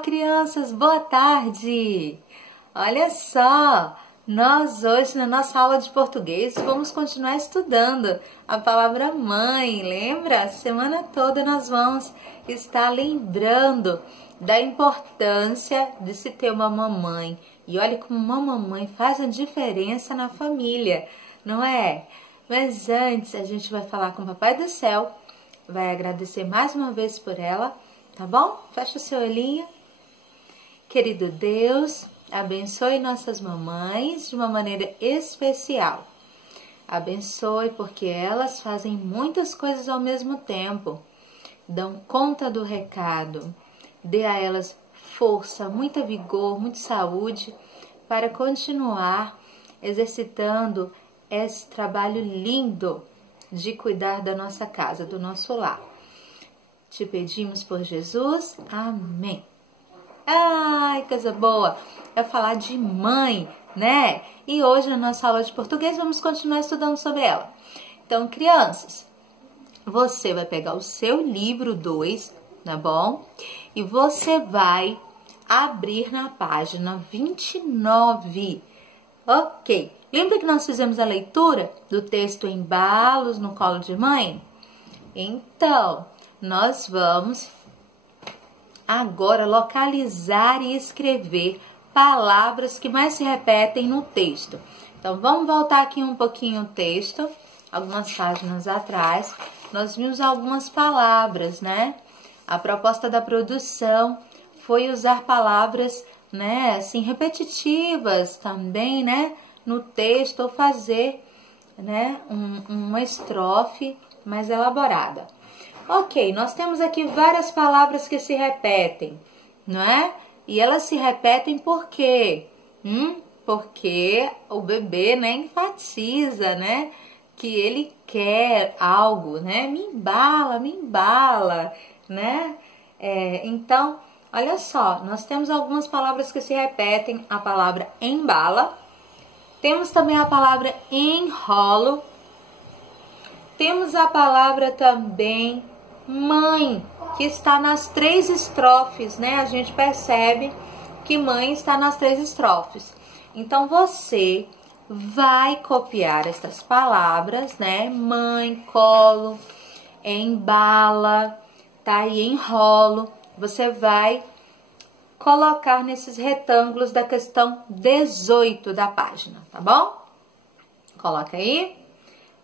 crianças, boa tarde! Olha só, nós hoje na nossa aula de português vamos continuar estudando a palavra mãe, lembra? A semana toda nós vamos estar lembrando da importância de se ter uma mamãe. E olha como uma mamãe faz a diferença na família, não é? Mas antes a gente vai falar com o Papai do Céu, vai agradecer mais uma vez por ela, tá bom? Fecha o seu olhinho. Querido Deus, abençoe nossas mamães de uma maneira especial. Abençoe porque elas fazem muitas coisas ao mesmo tempo. Dão conta do recado. Dê a elas força, muito vigor, muita saúde para continuar exercitando esse trabalho lindo de cuidar da nossa casa, do nosso lar. Te pedimos por Jesus. Amém. Ai, coisa boa! É falar de mãe, né? E hoje na nossa aula de português vamos continuar estudando sobre ela. Então, crianças, você vai pegar o seu livro 2, tá bom? E você vai abrir na página 29. Ok. Lembra que nós fizemos a leitura do texto Embalos no Colo de Mãe? Então, nós vamos agora localizar e escrever palavras que mais se repetem no texto. Então, vamos voltar aqui um pouquinho o texto, algumas páginas atrás. Nós vimos algumas palavras, né? A proposta da produção foi usar palavras, né, assim, repetitivas também, né, no texto, ou fazer, né, uma estrofe mais elaborada. Ok, nós temos aqui várias palavras que se repetem, não é? E elas se repetem por quê? Porque o bebê, né, enfatiza, né, que ele quer algo, né? Me embala, né? Então, olha só, nós temos algumas palavras que se repetem, a palavra embala, temos também a palavra enrolo, temos a palavra também mãe, que está nas 3 estrofes, né? A gente percebe que mãe está nas 3 estrofes. Então, você vai copiar essas palavras, né? Mãe, colo, embala, tá? E enrolo. Você vai colocar nesses retângulos da questão 18 da página, tá bom? Coloca aí.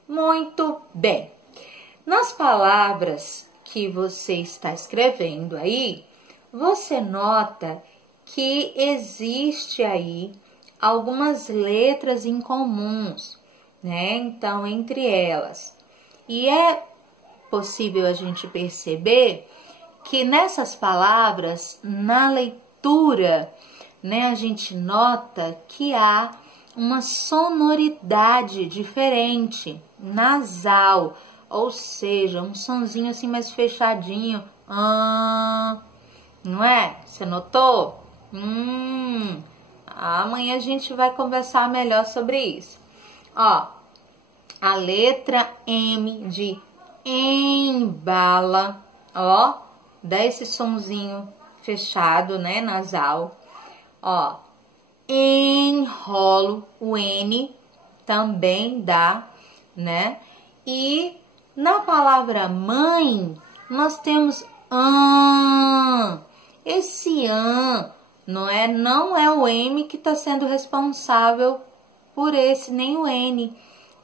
Muito bem. Nas palavras que você está escrevendo aí, você nota que existe aí algumas letras incomuns, né? Então, entre elas. E é possível a gente perceber que nessas palavras, na leitura, né, a gente nota que há uma sonoridade diferente, nasal, ou seja, um sonzinho assim mais fechadinho, não é? Você notou? Amanhã a gente vai conversar melhor sobre isso. Ó, a letra M de embala, ó, dá esse sonzinho fechado, né, nasal. Ó, enrolo, o N também dá, né? E na palavra mãe, nós temos esse não é o M que está sendo responsável por esse, nem o N,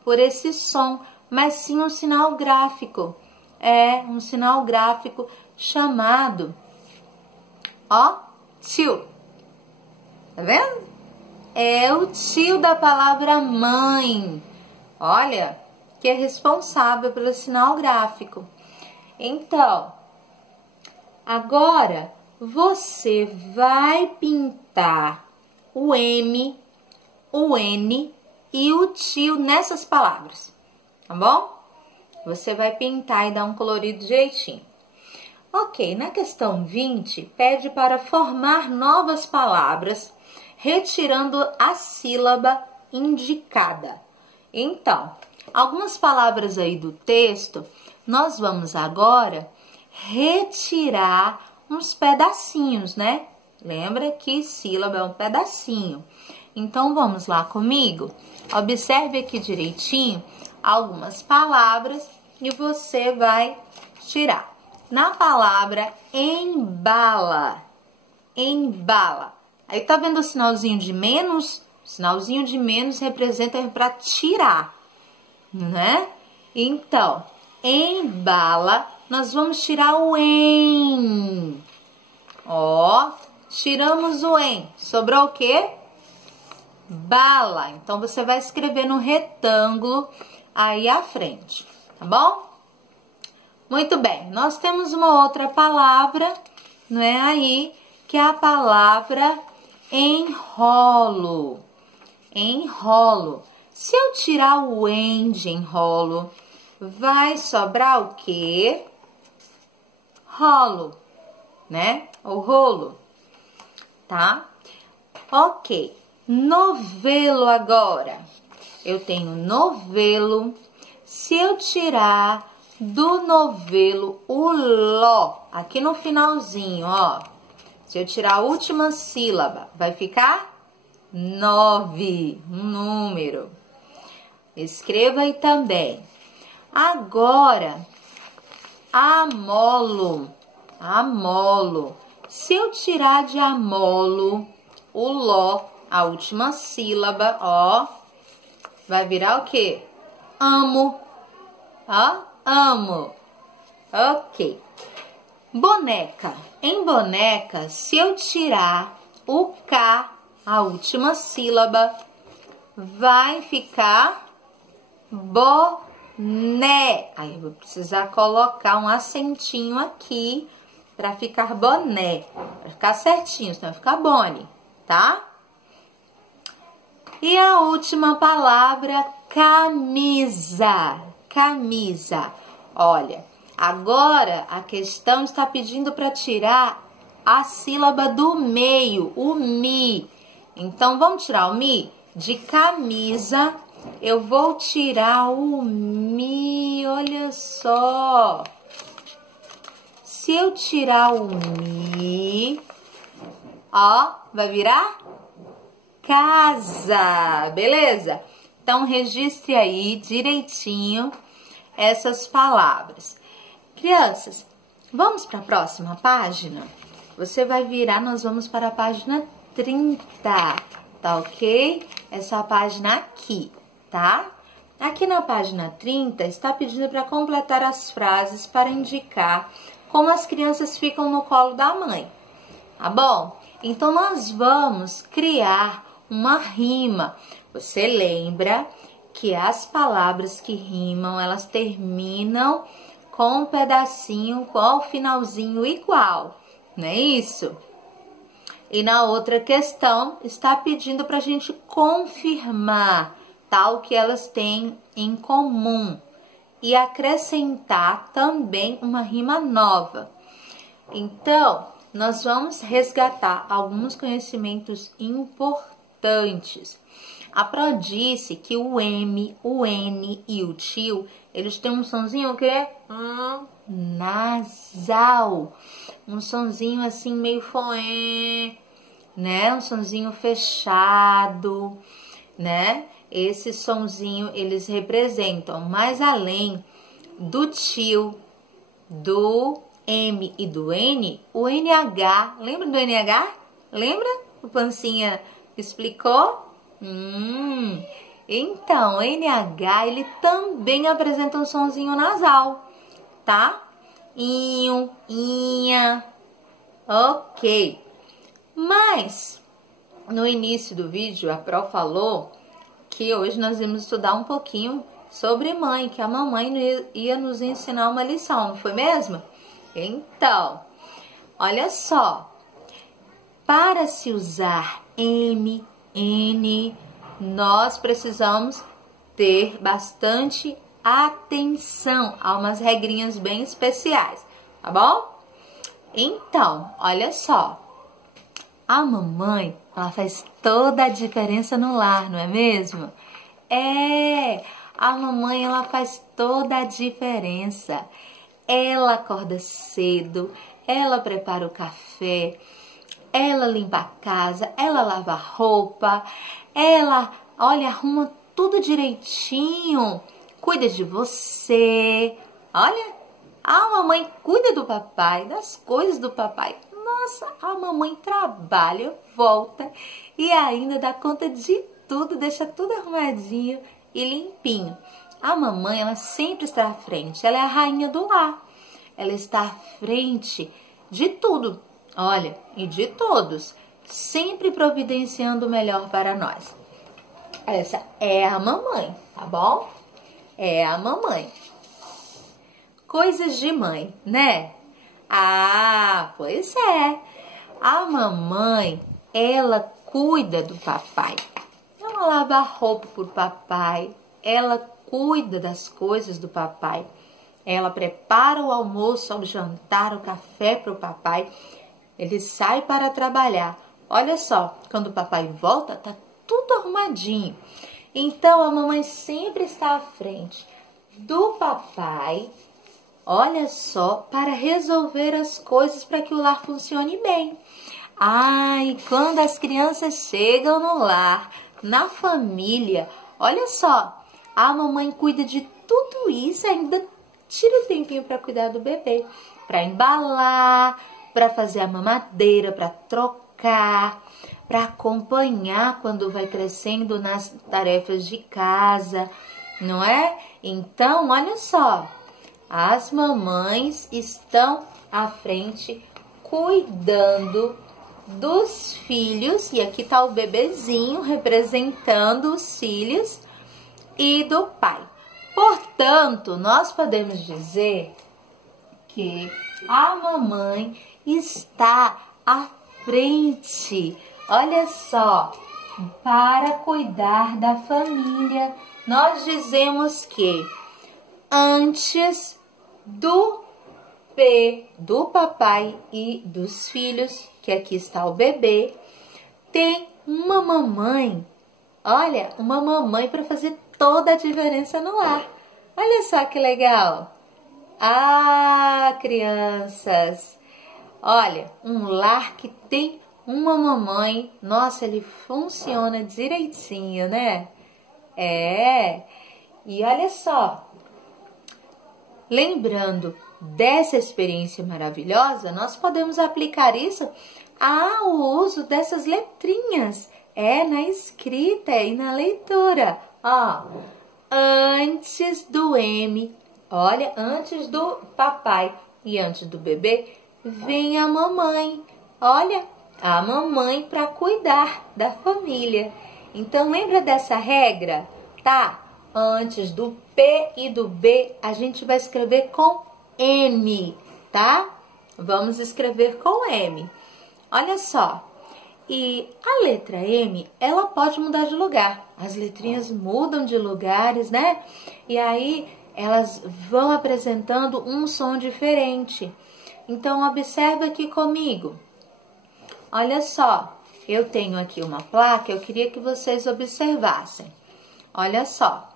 por esse som, mas sim um sinal gráfico. É um sinal gráfico chamado, ó, tio. Tá vendo? É o tio da palavra mãe. Olha, que é responsável pelo sinal gráfico. Então, agora você vai pintar o M, o N e o tio nessas palavras, tá bom? Você vai pintar e dar um colorido direitinho. Ok, na questão 20, pede para formar novas palavras, retirando a sílaba indicada. Então, algumas palavras aí do texto, nós vamos agora retirar uns pedacinhos, né? Lembra que sílaba é um pedacinho. Então, vamos lá comigo? Observe aqui direitinho algumas palavras e você vai tirar. Na palavra embala, embala. Aí, tá vendo o sinalzinho de menos? O sinalzinho de menos representa para tirar, né? Então, embala, nós vamos tirar o em. Ó, tiramos o em. Sobrou o quê? Bala. Então, você vai escrever no retângulo aí à frente, tá bom? Muito bem. Nós temos uma outra palavra, não é aí, que é a palavra enrolo. Enrolo. Se eu tirar o em de enrolo, vai sobrar o quê? Rolo, né? O rolo, tá? Ok. Novelo agora. Eu tenho novelo. Se eu tirar do novelo o ló, aqui no finalzinho, ó. Se eu tirar a última sílaba, vai ficar 9, um número. Escreva aí também. Agora, amolo. Amolo. Se eu tirar de amolo o ló, a última sílaba, ó, vai virar o quê? Amo. Ó, amo. Ok. Boneca. Em boneca, se eu tirar o K, a última sílaba, vai ficar boné. Aí eu vou precisar colocar um acentinho aqui para ficar boné. Para ficar certinho, senão vai ficar bone, tá? E a última palavra, camisa. Camisa. Olha, agora a questão está pedindo para tirar a sílaba do meio, o mi. Então, vamos tirar o mi? De camisa, eu vou tirar o mi, olha só. Se eu tirar o mi, ó, vai virar casa, beleza? Então, registre aí direitinho essas palavras. Crianças, vamos para a próxima página? Você vai virar, nós vamos para a página 30, tá ok? Essa página aqui, tá? Aqui na página 30, está pedindo para completar as frases para indicar como as crianças ficam no colo da mãe, tá bom? Então, nós vamos criar uma rima. Você lembra que as palavras que rimam, elas terminam com um pedacinho, com o finalzinho igual, não é isso? E na outra questão, está pedindo para a gente confirmar tal que elas têm em comum e acrescentar também uma rima nova. Então, nós vamos resgatar alguns conhecimentos importantes. A Pro disse que o M, o N e o tio, eles têm um sonzinho o quê? Nasal. Um sonzinho assim meio foé, né? Um sonzinho fechado, né? Esse sonzinho eles representam, mais além do tio, do M e do N, o NH. Lembra do NH? Lembra? O Pancinha explicou? Então, o NH, ele também apresenta um sonzinho nasal, tá? Inho, inha, ok. Mas, no início do vídeo, a Pro falou que hoje nós vamos estudar um pouquinho sobre mãe, que a mamãe ia nos ensinar uma lição, não foi mesmo? Então, olha só, para se usar M, N, nós precisamos ter bastante atenção a umas regrinhas bem especiais, tá bom? Então, olha só, a mamãe, ela faz toda a diferença no lar, não é mesmo? A mamãe, ela faz toda a diferença. Ela acorda cedo, ela prepara o café, ela limpa a casa, ela lava a roupa, ela, olha, arruma tudo direitinho, cuida de você. Olha, a mamãe cuida do papai, das coisas do papai. Nossa, a mamãe trabalha, volta e ainda dá conta de tudo, deixa tudo arrumadinho e limpinho. A mamãe, ela sempre está à frente, ela é a rainha do lar. Ela está à frente de tudo, olha, e de todos, sempre providenciando o melhor para nós. Essa é a mamãe, tá bom? É a mamãe. Coisas de mãe, né? Ah, pois é. A mamãe, ela cuida do papai. Ela lava a roupa pro papai, ela cuida das coisas do papai. Ela prepara o almoço, o jantar, o café para o papai. Ele sai para trabalhar. Olha só, quando o papai volta, tá tudo arrumadinho. Então, a mamãe sempre está à frente do papai, olha só, para resolver as coisas para que o lar funcione bem. Ai, quando as crianças chegam no lar, na família, olha só, a mamãe cuida de tudo isso e ainda tira o tempinho para cuidar do bebê, para embalar, para fazer a mamadeira, para trocar, para acompanhar quando vai crescendo nas tarefas de casa, não é? Então, olha só, as mamães estão à frente cuidando dos filhos, e aqui está o bebezinho representando os filhos e do pai. Portanto, nós podemos dizer que a mamãe está à frente, olha só, para cuidar da família. Nós dizemos que antes do papai e dos filhos, que aqui está o bebê, tem uma mamãe, olha, uma mamãe para fazer toda a diferença no lar. Olha só que legal! Ah, crianças! Olha, um lar que tem uma mamãe, nossa, ele funciona direitinho, né? É, e olha só, lembrando dessa experiência maravilhosa, nós podemos aplicar isso ao uso dessas letrinhas, na escrita e na leitura. Ó, antes do M, olha, antes do papai e antes do bebê, vem a mamãe. Olha, a mamãe para cuidar da família. Então, lembra dessa regra, tá? Antes do P e do B, a gente vai escrever com M, tá? Vamos escrever com M. Olha só. E a letra M, ela pode mudar de lugar. As letrinhas mudam de lugares, né? E aí, elas vão apresentando um som diferente. Então, observa aqui comigo. Olha só, eu tenho aqui uma placa, eu queria que vocês observassem. Olha só,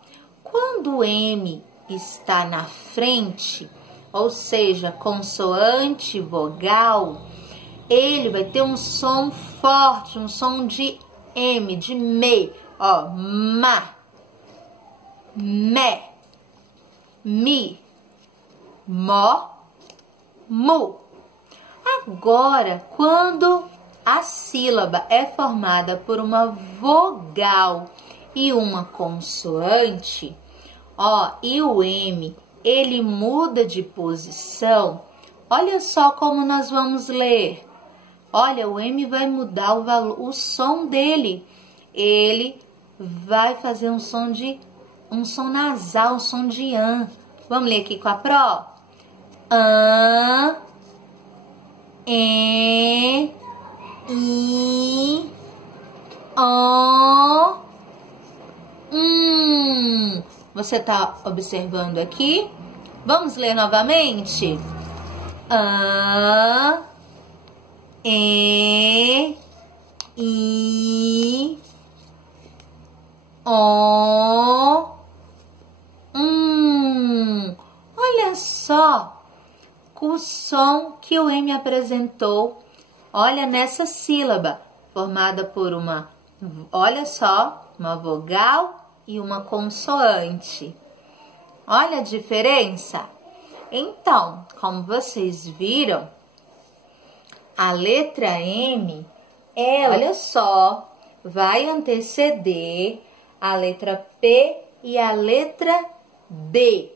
quando o M está na frente, ou seja, consoante, vogal, ele vai ter um som forte, um som de M, de me, ó, ma, me, mi, mo, mu. Agora, quando a sílaba é formada por uma vogal e uma consoante, ó, e o M, ele muda de posição. Olha só como nós vamos ler. Olha, o M vai mudar o valor, o som dele. Ele vai fazer um som nasal, um som de an. Vamos ler aqui com a Pro? An, e, I, O, Você tá observando aqui? Vamos ler novamente? A, E, I, O, Olha só o som que o M apresentou. Olha nessa sílaba, formada por olha só, uma vogal e uma consoante. Olha a diferença? Então, como vocês viram, a letra M, olha só, vai anteceder a letra P e a letra D.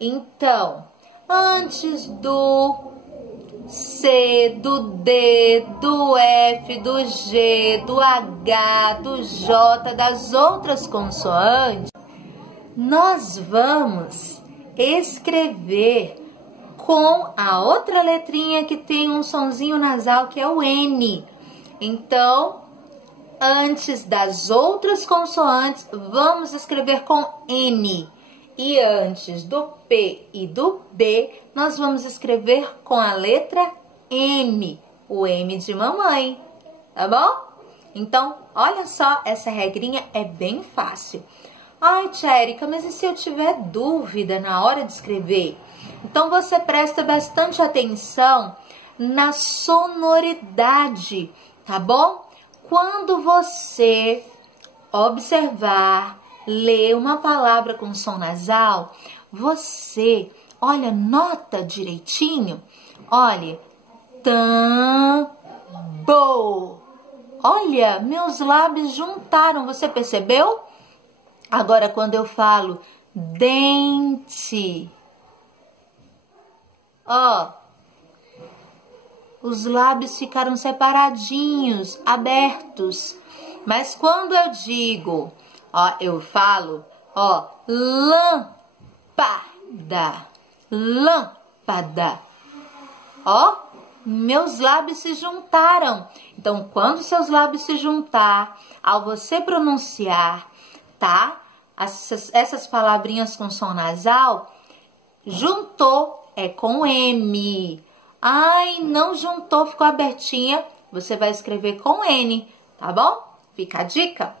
Então, antes do C, do D, do F, do G, do H, do J, das outras consoantes, nós vamos escrever com a outra letrinha que tem um sonzinho nasal, que é o N. Então, antes das outras consoantes, vamos escrever com N. E antes do P e do B, nós vamos escrever com a letra M, o M de mamãe, tá bom? Então, olha só, essa regrinha é bem fácil. Ai, tia Érica, mas e se eu tiver dúvida na hora de escrever? Então, você presta bastante atenção na sonoridade, tá bom? Quando você observar, ler uma palavra com som nasal, você, olha, nota direitinho. Olha, tambo. Olha, meus lábios juntaram, você percebeu? Agora, quando eu falo dente, ó, os lábios ficaram separadinhos, abertos. Mas quando eu digo, ó, eu falo, ó, lâmpada, lâmpada. Ó, meus lábios se juntaram. Então, quando seus lábios se juntar, ao você pronunciar, tá? Essas palavrinhas com som nasal, juntou, é com M. Ai, não juntou, ficou abertinha, você vai escrever com N, tá bom? Fica a dica,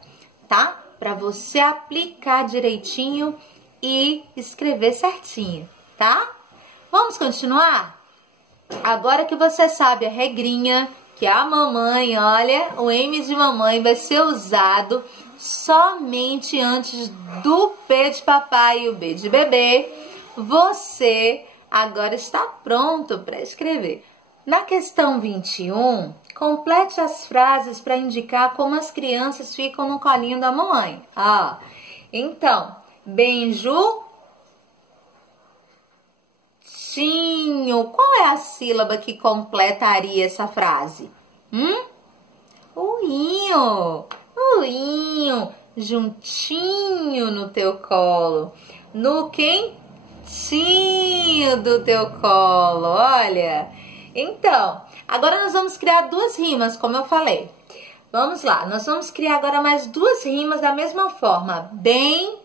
tá? Para você aplicar direitinho e escrever certinho, tá? Vamos continuar? Agora que você sabe a regrinha, que a mamãe, olha, o M de mamãe vai ser usado somente antes do P de papai e o B de bebê, você agora está pronto para escrever. Na questão 21, complete as frases para indicar como as crianças ficam no colinho da mamãe. Então, Benjutinho. Qual é a sílaba que completaria essa frase? Uinho. Uinho. Juntinho no teu colo. No quentinho do teu colo. Olha. Então, agora nós vamos criar duas rimas, como eu falei. Vamos lá, nós vamos criar agora mais duas rimas da mesma forma. Bem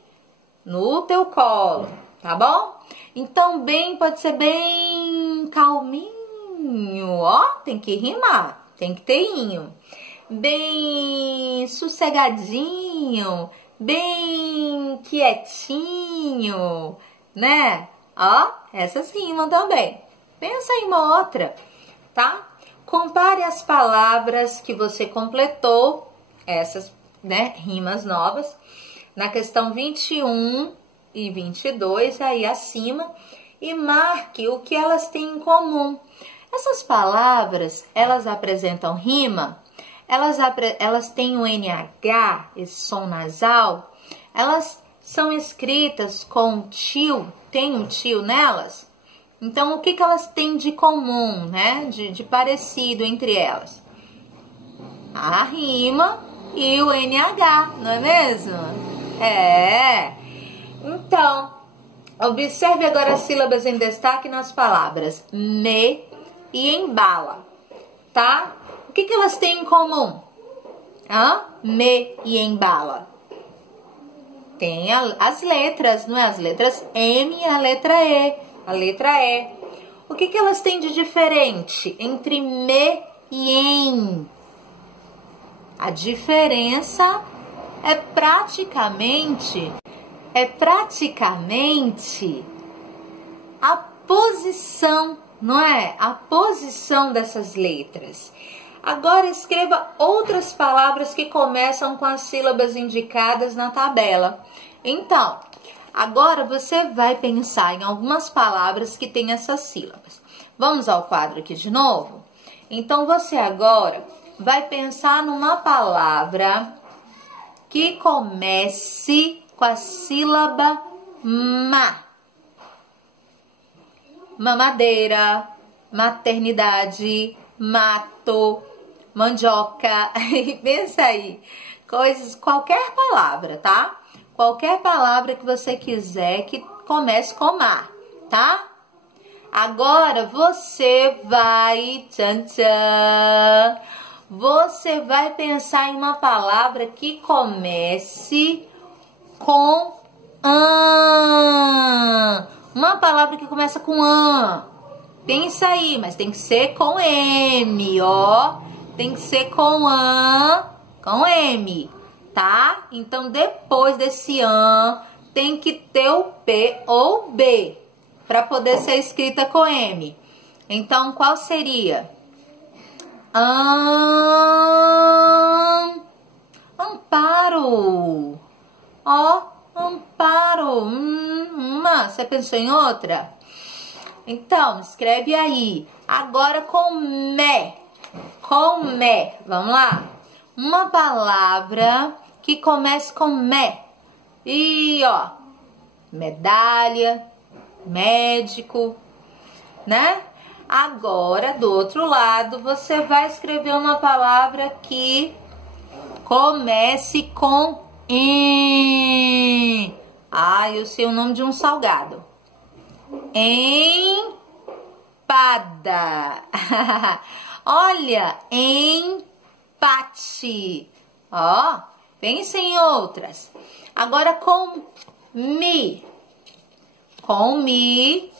no teu colo, tá bom? Então, bem pode ser bem calminho, ó. Tem que rimar, tem que ter inho. Bem sossegadinho, bem quietinho, né? Ó, essas rimam também. Pensa em uma outra, tá? Compare as palavras que você completou, essas, né, rimas novas, na questão 21 e 22, aí acima, e marque o que elas têm em comum. Essas palavras, elas apresentam rima, elas têm o NH, esse som nasal, elas são escritas com tio, tem um tio nelas. Então, o que elas têm de comum, né? De parecido entre elas? A rima e o NH, não é mesmo? Então, observe agora as sílabas em destaque nas palavras me e embala, tá? O que elas têm em comum? Me e embala. Tem as letras, não é? As letras M e a letra E. A letra E. O que elas têm de diferente entre me e em? A diferença é praticamente a posição, não é? A posição dessas letras. Agora escreva outras palavras que começam com as sílabas indicadas na tabela. Então, agora você vai pensar em algumas palavras que têm essas sílabas. Vamos ao quadro aqui de novo? Então, você agora vai pensar numa palavra que comece com a sílaba ma. Mamadeira, maternidade, mato, mandioca. Pensa aí, coisas, qualquer palavra, tá? Qualquer palavra que você quiser que comece com ma, tá? Agora você vai, você vai pensar em uma palavra que comece com an. Uma palavra que começa com an. Pensa aí, mas tem que ser com M, ó. Tem que ser com an, com M, tá? Então, depois desse an, tem que ter o P ou B, para poder ser escrita com M. Então, qual seria? Amparo. Ó, amparo. Você pensou em outra? Então, escreve aí. Agora com me. Com me. Vamos lá. Uma palavra que comece com me. E, ó, medalha, médico, né? Agora, do outro lado, você vai escrever uma palavra que comece com em. Ah, eu sei o nome de um salgado. Empada. Olha, empate. Ó, pense em outras. Agora com mi. Com mi.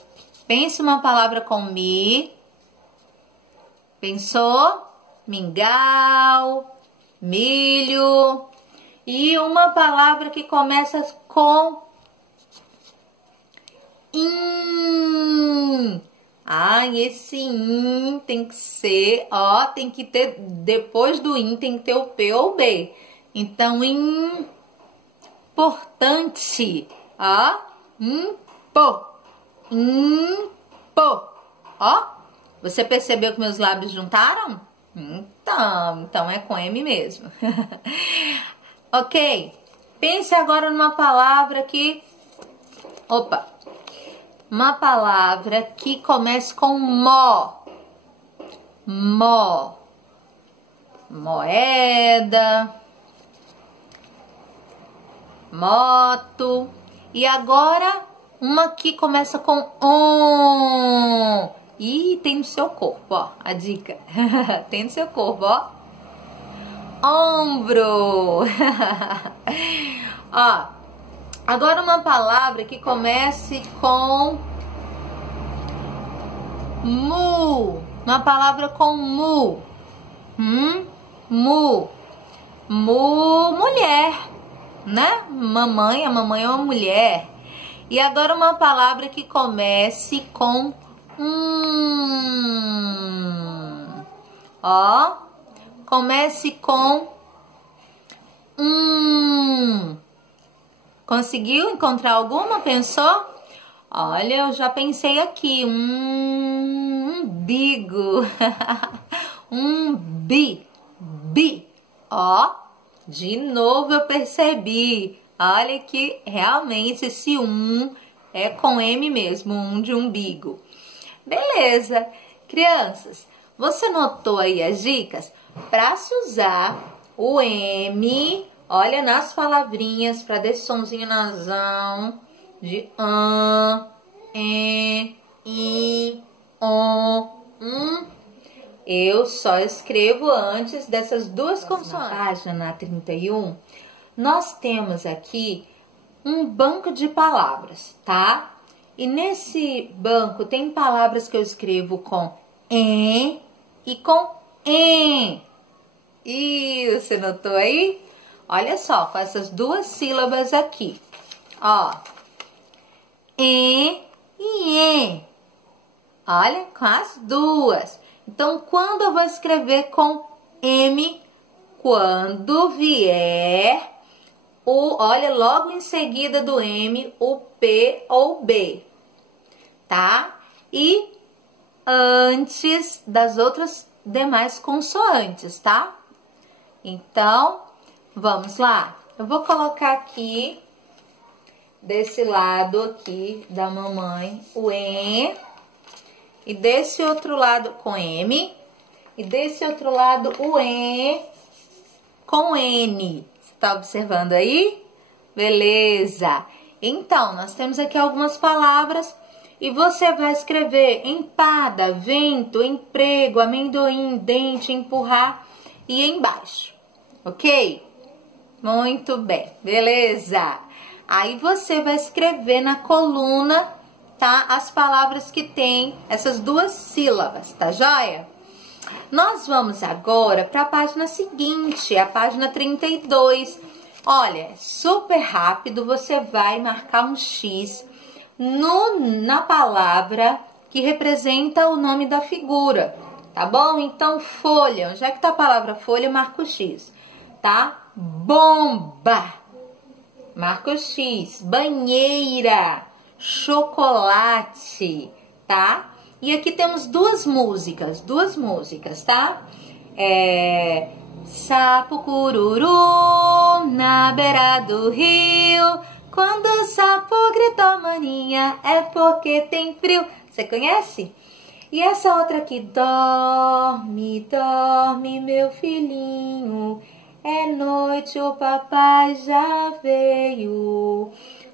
Pense uma palavra com mi. Pensou? Mingau, milho. E uma palavra que começa com in. Ai, esse in tem que ser, ó, tem que ter, depois do in tem que ter o P ou o B. Então, importante, ó, impo, impo, ó. Você percebeu que meus lábios juntaram? Então é com M mesmo. Ok? Pense agora numa palavra que... Opa! Uma palavra que comece com mó. Mó. Moeda. Moto. E agora, uma que começa com on. E tem no seu corpo, ó. A dica. Tem no seu corpo, ó. Ombro. Ó. Agora uma palavra que comece com mu. Uma palavra com mu. Mu. Mu, mulher, né? Mamãe, a mamãe é uma mulher. E agora uma palavra que comece com ó. Comece com Conseguiu encontrar alguma? Pensou? Olha, eu já pensei aqui. Umbigo. Bi. Ó, de novo eu percebi. Olha que realmente esse é com M mesmo, de umbigo. Beleza. Crianças, você notou aí as dicas? Para se usar o M... Olha nas palavrinhas para dar esse sonzinho nasão de an, e, i, on, Eu só escrevo antes dessas duas consoantes. Na página 31, nós temos aqui um banco de palavras, tá? E nesse banco tem palavras que eu escrevo com e com em. E você notou aí? Olha só, com essas duas sílabas aqui, ó, e em. Olha, com as duas. Então, quando eu vou escrever com M. Quando vier olha, logo em seguida do M, o P ou B, tá? E antes das outras demais consoantes, tá? Então, vamos lá. Eu vou colocar aqui, desse lado aqui da mamãe, o E. E desse outro lado com M. E desse outro lado o E com N. Você tá observando aí? Beleza. Então, nós temos aqui algumas palavras e você vai escrever empada, vento, emprego, amendoim, dente, empurrar e embaixo. Ok? Muito bem. Beleza. Aí você vai escrever na coluna, tá? As palavras que tem essas duas sílabas, tá joia? Nós vamos agora para a página seguinte, a página 32. Olha, super rápido, você vai marcar um X na palavra que representa o nome da figura, tá bom? Então, folha, já que tá a palavra folha, marca o X, tá? Bomba, marca o X. Banheira, chocolate, tá? E aqui temos duas músicas, tá? Sapo cururu na beira do rio, quando o sapo gritou maninha, é porque tem frio. Você conhece? E essa outra aqui, dorme, dorme meu filhinho, é noite, o papai já veio.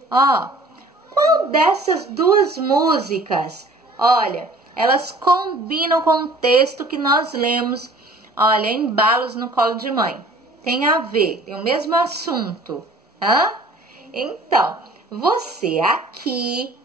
Ó, qual dessas duas músicas, olha, elas combinam com o texto que nós lemos, olha, Embalos no Colo de Mãe. Tem a ver, tem o mesmo assunto, hã? Então, você aqui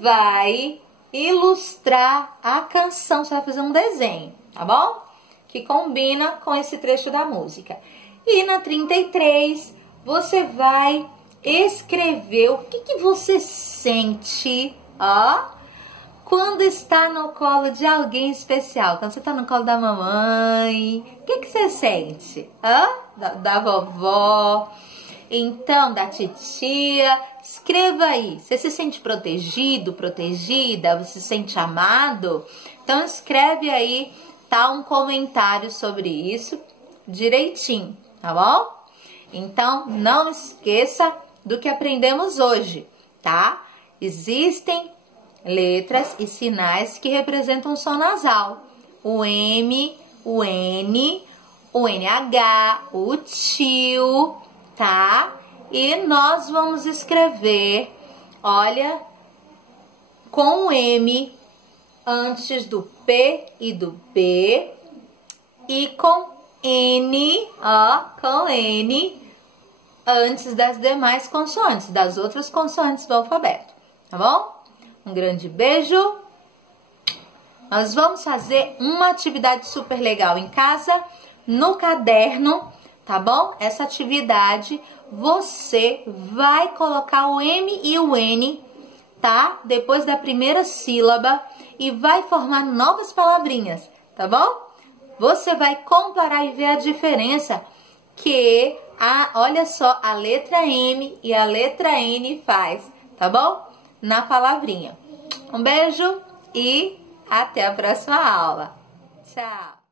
vai ilustrar a canção, você vai fazer um desenho, tá bom? Que combina com esse trecho da música. E na 33, você vai escrever o que você sente, ó, quando está no colo de alguém especial. Quando você está no colo da mamãe, o que você sente? Hã? Da vovó, então da titia. Escreva aí. Você se sente protegido, protegida? Você se sente amado? Então escreve aí, tá, um comentário sobre isso direitinho, tá bom? Então não esqueça do que aprendemos hoje, tá? Existem letras e sinais que representam o som nasal. O M, o N, o NH, o tio, tá? E nós vamos escrever, olha, com o M antes do P e do B e com N, ó, com N antes das demais consoantes, das outras consoantes do alfabeto, tá bom? Um grande beijo. Nós vamos fazer uma atividade super legal em casa, no caderno, tá bom? Essa atividade você vai colocar o M e o N, tá? Depois da primeira sílaba e vai formar novas palavrinhas, tá bom? Você vai comparar e ver a diferença que olha só, a letra M e a letra N faz, tá bom? Na palavrinha. Um beijo e até a próxima aula. Tchau!